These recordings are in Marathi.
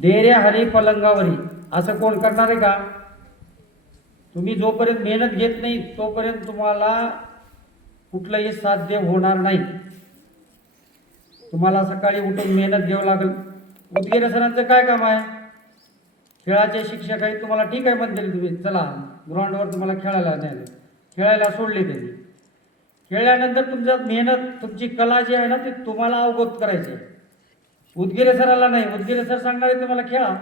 डेऱ्या हरी पलंगावरी. असं कोण करणार आहे का? तुम्ही जोपर्यंत मेहनत घेत नाही तोपर्यंत तुम्हाला कुठलंही साध्य होणार नाही. तुम्हाला सकाळी उठून मेहनत घ्यावं लागेल. उदगीर सरांचं काय काम आहे? खेळाचे शिक्षक आहेत तुम्हाला ठीक आहे म्हणतील तुम्ही. चला ग्राउंडवर तुम्हाला खेळायला नाही खेळायला सोडले त्यांनी. खेळल्यानंतर तुमच्या मेहनत तुमची कला जी आहे ना ती तुम्हाला अवगत करायची आहे. उदगिरे सराला नाही. उदगिरे सर सांगणार आहे तुम्हाला खेळा.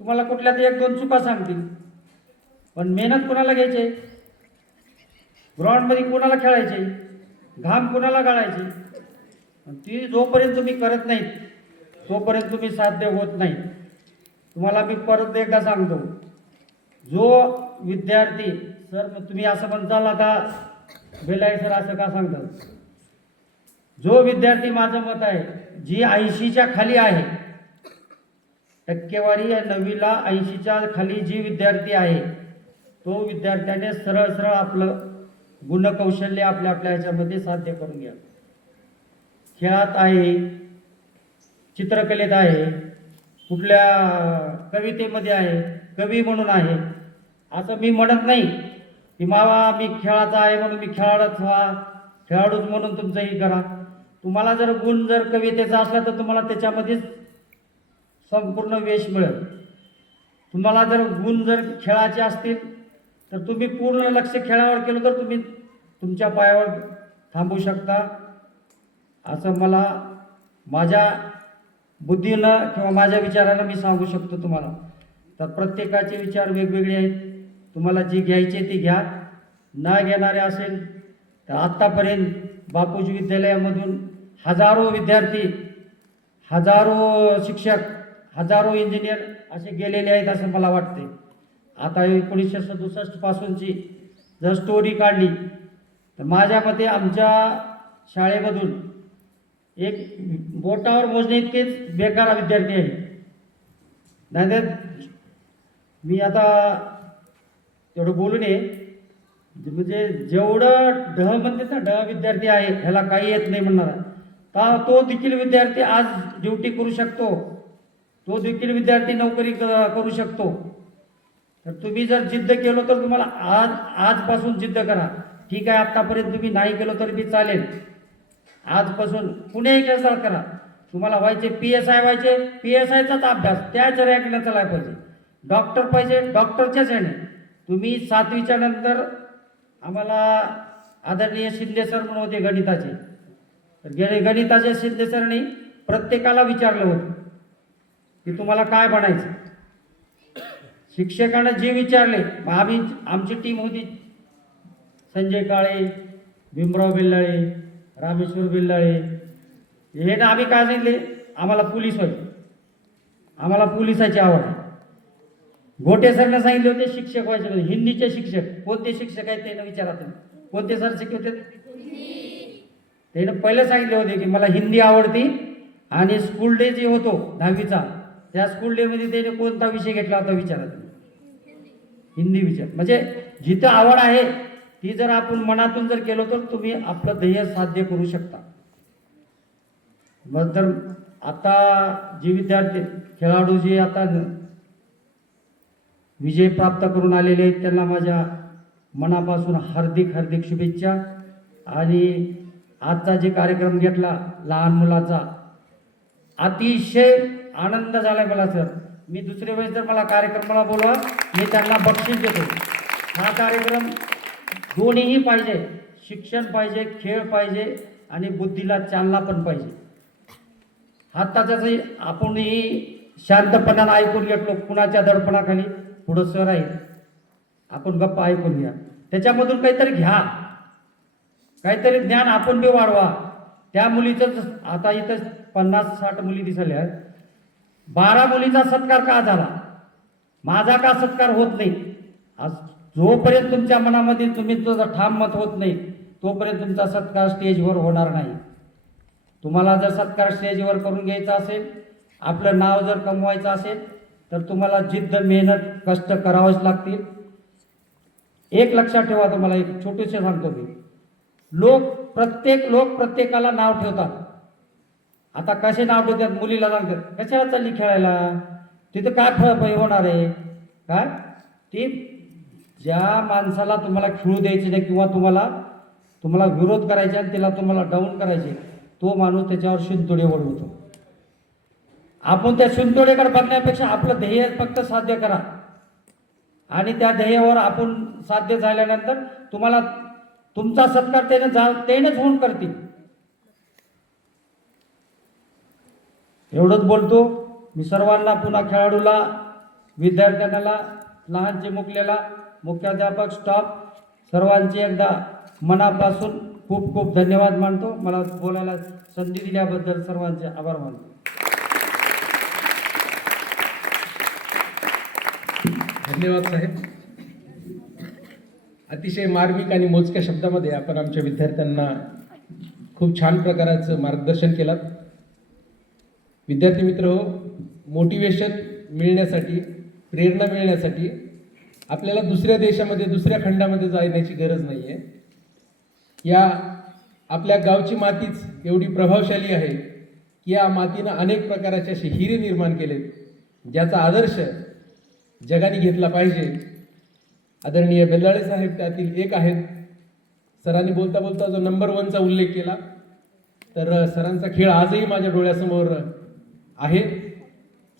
तुम्हाला कुठल्या तरी एक दोन चुका सांगतील. पण मेहनत कोणाला घ्यायची? आहे ग्राउंडमध्ये कोणाला खेळायचे? घाम कोणाला गाळायचे? ती जोपर्यंत तुम्ही करत नाहीत तोपर्यंत तुम्ही साध्य होत नाही तुम्हाला मी परत एकदा सांगतो. जो विद्यार्थी सर मग तुम्ही असं म्हणताल आता बेलाई सर असं का सांगतात? जो विद्यार्थी माझं मत आहे जी ऐंशीच्या खाली आहे. टक्केवारी या नववीला ऐंशीच्या खाली जी विद्यार्थी आहे तो विद्यार्थ्याने सरळ सरळ आपलं गुणकौशल्य आपल्या आपल्या ह्याच्यामध्ये साध्य करून घ्या. खेळात आहे चित्रकलेत आहे कुठल्या कवितेमध्ये आहे कवी म्हणून आहे असं मी म्हणत नाही की मावा मी खेळाचा आहे म्हणून मी खेळाडूच व्हा खेळाडूच म्हणून तुमचं हे करा. तुम्हाला जर गुण जर कवितेचा असला तर तुम्हाला त्याच्यामध्येच संपूर्ण वेश मिळेल. तुम्हाला जर गुण जर खेळाचे असतील तर तुम्ही पूर्ण लक्ष खेळावर केलं तर तुम्ही तुमच्या पायावर थांबू शकता. असं मला माझ्या बुद्धीनं किंवा माझ्या विचारानं मी सांगू शकतो तुम्हाला. तर प्रत्येकाचे विचार वेगवेगळे आहेत. तुम्हाला जी घ्यायची ती घ्या. न घेणारे असेल तर आत्तापर्यंत बापूजी विद्यालयामधून हजारो विद्यार्थी हजारो शिक्षक हजारो इंजिनियर असे गेलेले आहेत असं मला वाटते. आता एकोणीसशे सदुसष्ट पासूनची जर स्टोरी काढली तर माझ्या मते आमच्या शाळेमधून एक बोटावर मोजणे इतकेच बेकार विद्यार्थी आहे नाहीतर मी आता तेवढं बोलू नये. म्हणजे जेवढं ढ म्हणते ना ढ विद्यार्थी आहे ह्याला काही येत नाही म्हणणार. का तो देखील विद्यार्थी आज ड्युटी करू शकतो? तो देखील विद्यार्थी नोकरी क- करू शकतो. तर तुम्ही जर जिद्द केलं तर तुम्हाला आज आजपासून जिद्द करा. ठीक आहे आत्तापर्यंत तुम्ही नाही केलो तरी बी चालेल. आजपासून कुणीही केसाळ करा. तुम्हाला व्हायचे पी एस आय व्हायचे पी एस आयचाच अभ्यास त्याच रँकला चालायला पाहिजे. डॉक्टर पाहिजे डॉक्टरच्याच ह्याने. तुम्ही सातवीच्या नंतर आम्हाला आदरणीय शिंदे सर म्हणून होते गणिताचे. तर गेले गणिताचे सरनी प्रत्येकाला विचारलं होतं की तुम्हाला काय बनायचं शिक्षकानं जे विचारले मग आम्ही आमची टीम होती संजय काळे भीमराव बिल्लाळे रामेश्वर बिल्लाळे. हे ना आम्ही काय सांगितले? आम्हाला पोलीस व्हायचे आम्हाला पोलिसाची आवड आहे. गोटे सरनं सांगितले होते शिक्षक व्हायचे हिंदीचे शिक्षक. कोणते शिक्षक आहेत त्यांना विचारा तुम्ही. कोणते सर शिकवते त्याने पहिलं सांगितले होते की मला हिंदी आवडती आणि स्कूल डे जे होतो दहावीचा त्या स्कूल डेमध्ये त्याने कोणता विषय घेतला होता विचारात हिंदी विचार. म्हणजे जिथं आवड आहे ती जर आपण मनातून जर केलो तर तुम्ही आपलं ध्येय साध्य करू शकता. मग तर आता जे विद्यार्थी खेळाडू जे आता विजय प्राप्त करून आलेले आहेत त्यांना माझ्या मनापासून हार्दिक हार्दिक शुभेच्छा आणि आजचा जे कार्यक्रम घेतला लहान मुलाचा अतिशय आनंद झाला मला सर. मी दुसरे वेळेस जर मला कार्यक्रमाला बोलवा मी त्यांना बक्षीस देतो. हा कार्यक्रम दोन्हीही पाहिजे. शिक्षण पाहिजे खेळ पाहिजे आणि बुद्धीला चालना पण पाहिजे. आत्ताचं आपणही शांतपणानं ऐकून घेतलो कुणाच्या दडपणाखाली पुढं सर आहे आपण गप्पा ऐकून घ्या. त्याच्यामधून काहीतरी घ्या. काहीतरी ज्ञान आपण बी वाढवा. त्या मुलीचं आता इथं पन्नास साठ मुली दिसल्या आहेत. बारा मुलीचा सत्कार का झाला? माझा का सत्कार होत नाही? आज जोपर्यंत तुमच्या मनामध्ये तुम्ही तुझं ठाम मत होत नाही तोपर्यंत तुमचा सत्कार स्टेजवर होणार नाही. तुम्हाला जर सत्कार स्टेजवर करून घ्यायचा असेल आपलं नाव जर कमवायचं असेल तर तुम्हाला जिद्द मेहनत कष्ट करावेच लागतील. एक लक्षात ठेवा तुम्हाला एक छोटेसे सांगतो मी. लोक प्रत्येक लोक प्रत्येकाला नाव ठेवतात. आता कसे नाव ठेवतात? मुलीला सांगतात कशाला चालली खेळायला? तिथं काय फळ होणार आहे? काय ती ज्या माणसाला तुम्हाला खेळू द्यायची नाही किंवा तुम्हाला तुम्हाला विरोध करायचे आणि तिला तुम्हाला डाऊन करायचे तो माणूस त्याच्यावर शिंतोडे वळवतो आपण त्या शिंतोडेकडे बघण्यापेक्षा आपलं ध्येय फक्त साध्य करा. आणि त्या ध्येयावर आपण साध्य झाल्यानंतर तुम्हाला तुमचा सत्कार त्याने जा त्यानेच होऊन करतील. एवढंच बोलतो मी सर्वांना पुन्हा खेळाडूला विद्यार्थ्यांना लहान मुकलेला मुख्याध्यापक स्टाफ सर्वांचे एकदा मनापासून खूप खूप धन्यवाद मानतो. मला बोलायला संधी दिल्याबद्दल सर्वांचे आभार मानतो. धन्यवाद साहेब. अतिशय मार्मिक आणि मोजक्या शब्दामध्ये आपण आमच्या विद्यार्थ्यांना खूप छान प्रकाराचं मार्गदर्शन केलं. विद्यार्थी मित्र हो मोटिवेशन मिळण्यासाठी प्रेरणा मिळण्यासाठी आपल्याला दुसऱ्या देशामध्ये दुसऱ्या खंडामध्ये जाण्याची गरज नाही आहे या आपल्या गावची मातीच एवढी प्रभावशाली आहे की या मातीनं अनेक प्रकाराचे असे हिरे निर्माण केलेत ज्याचा आदर्श जगाने घेतला पाहिजे. आदरणीय बेल्लाळे साहेब त्यातील एक आहेत. सरांनी बोलता बोलता जो नंबर वनचा उल्लेख केला तर सरांचा खेळ आजही माझ्या डोळ्यासमोर आहे.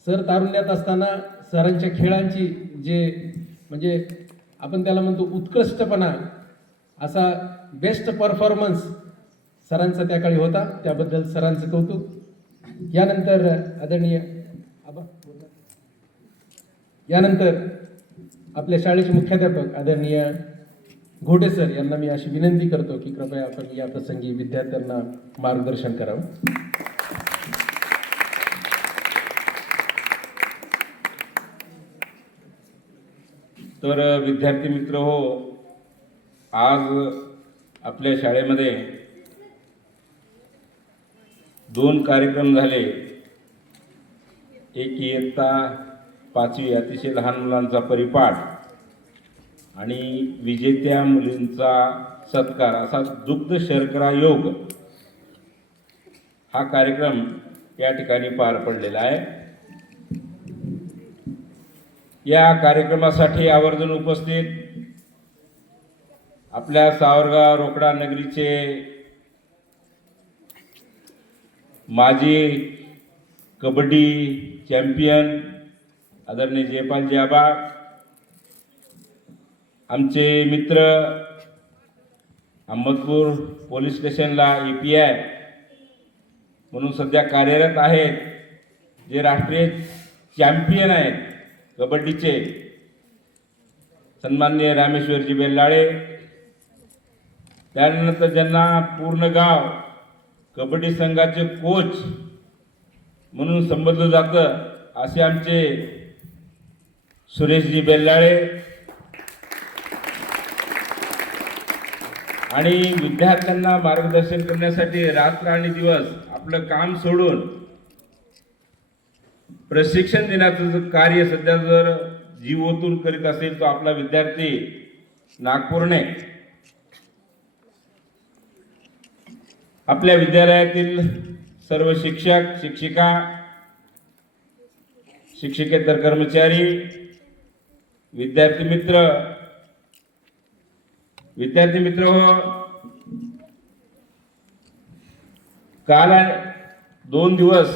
सर तारुण्यात असताना सरांच्या खेळांची जे म्हणजे आपण त्याला म्हणतो उत्कृष्टपणा असा बेस्ट परफॉर्मन्स सरांचा त्या काळी होता. त्याबद्दल सरांचं कौतुक. यानंतर आदरणीय आबा बोला. यानंतर आपल्या शाळेचे मुख्याध्यापक आदरणीय घोटे सर यांना मी अशी विनंती करतो की कृपया आपण या प्रसंगी विद्यार्थ्यांना मार्गदर्शन करावं. तर विद्यार्थी मित्र हो आज आपल्या शाळेमध्ये दोन कार्यक्रम झाले. एक इयत्ता पाचवी अतिशय लहान मुलांचा परिपाठ आणि विजेत्या मुलींचा सत्कार असा दुग्ध शर्करा योग हा कार्यक्रम या ठिकाणी पार पडलेला आहे. या कार्यक्रमासाठी आवर्जून उपस्थित आपल्या सावरगाव रोकडा नगरीचे माजी कबड्डी चॅम्पियन आदरणीय जयपालजी आबा आमचे मित्र अहमदपूर पोलीस स्टेशनला ए पी आय म्हणून सध्या कार्यरत आहेत जे राष्ट्रीय चॅम्पियन आहेत कबड्डीचे सन्माननीय रामेश्वरजी बेल्लाळे. त्यानंतर ज्यांना पूर्ण गाव कबड्डी संघाचे कोच म्हणून संबोधलं जातं असे आमचे सुरेशजी बेल्लाळे. आणि विद्यार्थ्यांना मार्गदर्शन करण्यासाठी रात्र आणि दिवस आपलं काम सोडून प्रशिक्षण देण्याचं जर कार्य सध्या जर जीव ओतून करीत असेल तो आपला विद्यार्थी नागपूरने. आपल्या विद्यालयातील सर्व शिक्षक शिक्षिका शिक्षकेतर कर्मचारी विद्यार्थी मित्र. विद्यार्थी मित्र हो. काल दोन दिवस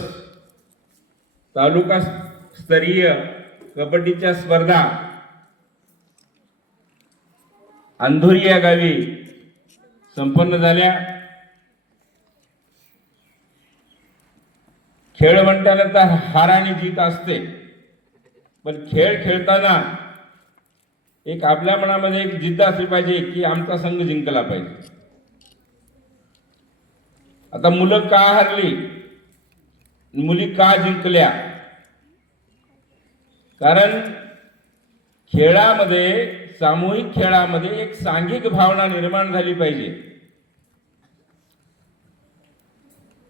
तालुका स्तरीय कबड्डीच्या स्पर्धा अंधोरी या गावी संपन्न झाल्या. खेळ म्हणताना तर हार आणि जीत असते पण खेळ खेळताना एक आपल्या मनामध्ये एक जिद्द असली पाहिजे की आमचा संघ जिंकला पाहिजे. आता मुलं का हरली? मुली का जिंकल्या? कारण खेळामध्ये सामूहिक खेळामध्ये एक सांघिक भावना निर्माण झाली पाहिजे.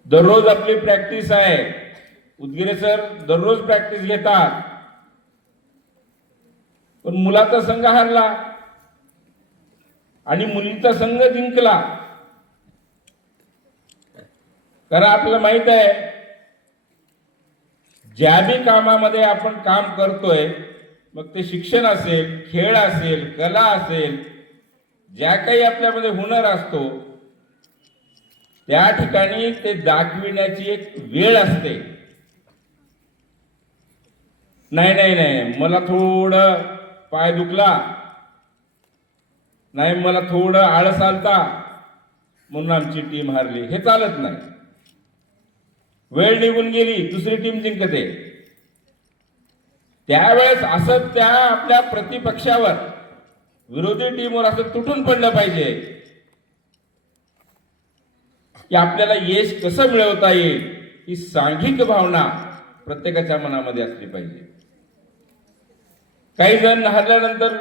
दररोज आपली प्रॅक्टिस आहे. उदगिरे सर दररोज प्रॅक्टिस घेतात. पण मुलाचा संघ हारला. आणि मुलीचा संघ जिंकला. कारण आपल्याला माहीत आहे ज्या बी कामामध्ये आपण काम करतोय मग ते शिक्षण असेल खेळ असेल कला असेल ज्या काही आपल्यामध्ये हुनर असतो त्या ठिकाणी ते दाखविण्याची एक वेळ असते. नाही नाही नाही मला थोडं पाय दुखला. नाही मला थोडं आळस आलता. म्हणून आमची टीम हारली. हे चालत नाही. वेळ निघून गेली दुसरी टीम जिंकते. त्यावेळेस असं त्या आपल्या प्रतिपक्षावर विरोधी टीमवर असं तुटून पडलं पाहिजे. की आपल्याला यश कसं मिळवता येईल ही सांघिक भावना प्रत्येकाच्या मनामध्ये असली पाहिजे. काही जण हरल्यानंतर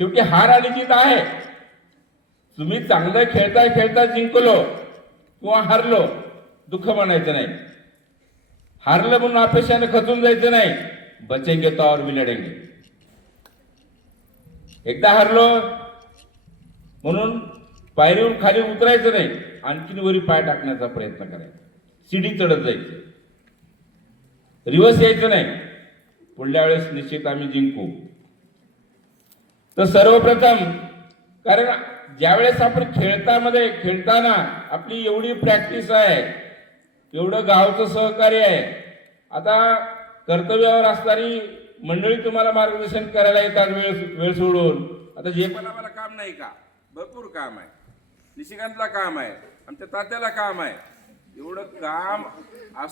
शेवटी हार आणि जीत आहे. तुम्ही चांगलं खेळता खेळता जिंकलो किंवा हारलो दुःख म्हणायचं नाही. हारलं म्हणून अपेक्षाने खचून जायचं नाही. बचेंगे तो और भी लढेंगे एकदा हारलो म्हणून पायरीहून खाली उतरायचं नाही. आणखीन वरी पाय टाकण्याचा प्रयत्न करायचा. शिडी चढत जायचं. रिवर्स यायचं नाही. पुढल्या वेळेस निश्चित आम्ही जिंकू. तर सर्वप्रथम कारण ज्यावेळेस आपण खेळतामध्ये खेळताना आपली एवढी प्रॅक्टिस आहे एवढं गावचं सहकार्य आहे आता कर्तव्यावर असणारी मंडळी तुम्हाला मार्गदर्शन करायला येतात वेळ वेळ सोडून. आता जे पण आम्हाला काम नाही का? भरपूर काम आहे. निशिकांतला काम आहे. आमच्या तात्याला काम आहे. एवढं काम